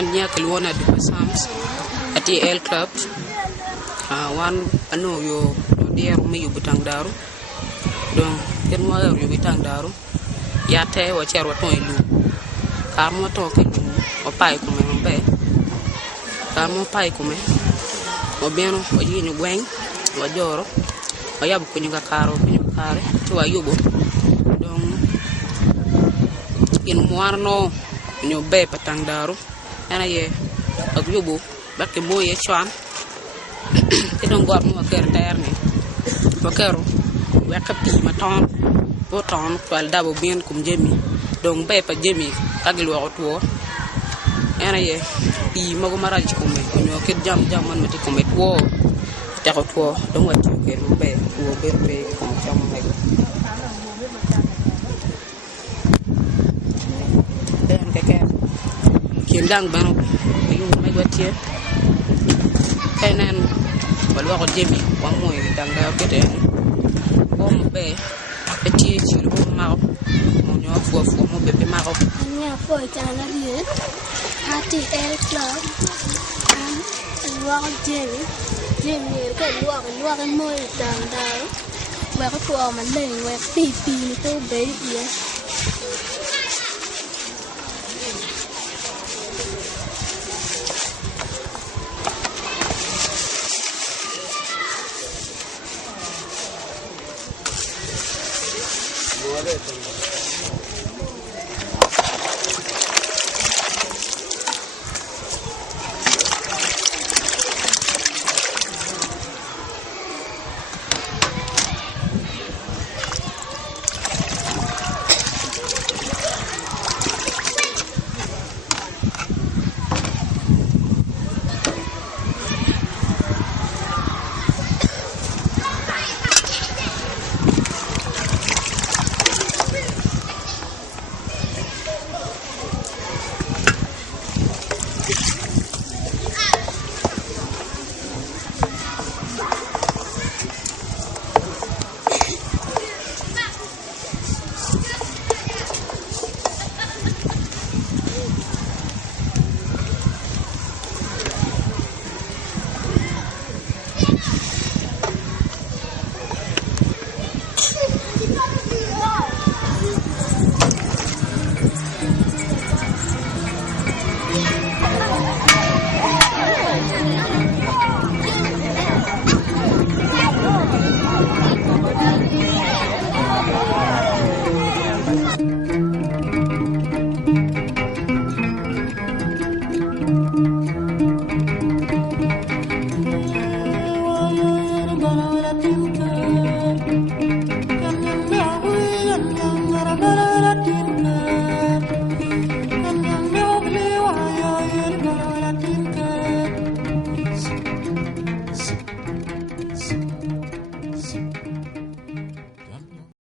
Anya Kilwana do Sams at the L Club. One I know you dear me you butang daru. Don't get more you bitang daru. Yate or chair what you Carmo talking or pie come be. Carmo pie come. Obiano or you wang or joro. Or yabu kunyuga caro, kunyukare to a yubo. Don't in Muarno in your bay patang daru. And I aglubu back a boy a charm. They don't go up more care terne. Bacaro, wake up my tongue, put on while double bean cum Jimmy. Don't paper Jimmy, Kagilu out war. And I be Mogomaraj come when your kid jump on me to commit war. Take out war, don't want you can obey, who will be paid from some like. Then the cat. Kim dang bano you make what here and then but what Jimmy one more dang da get in home bay a teach you mouth on your for more baby mouth yeah for January party L club and walk Jimmy can walk and more dang da where go to my lane where pee to baby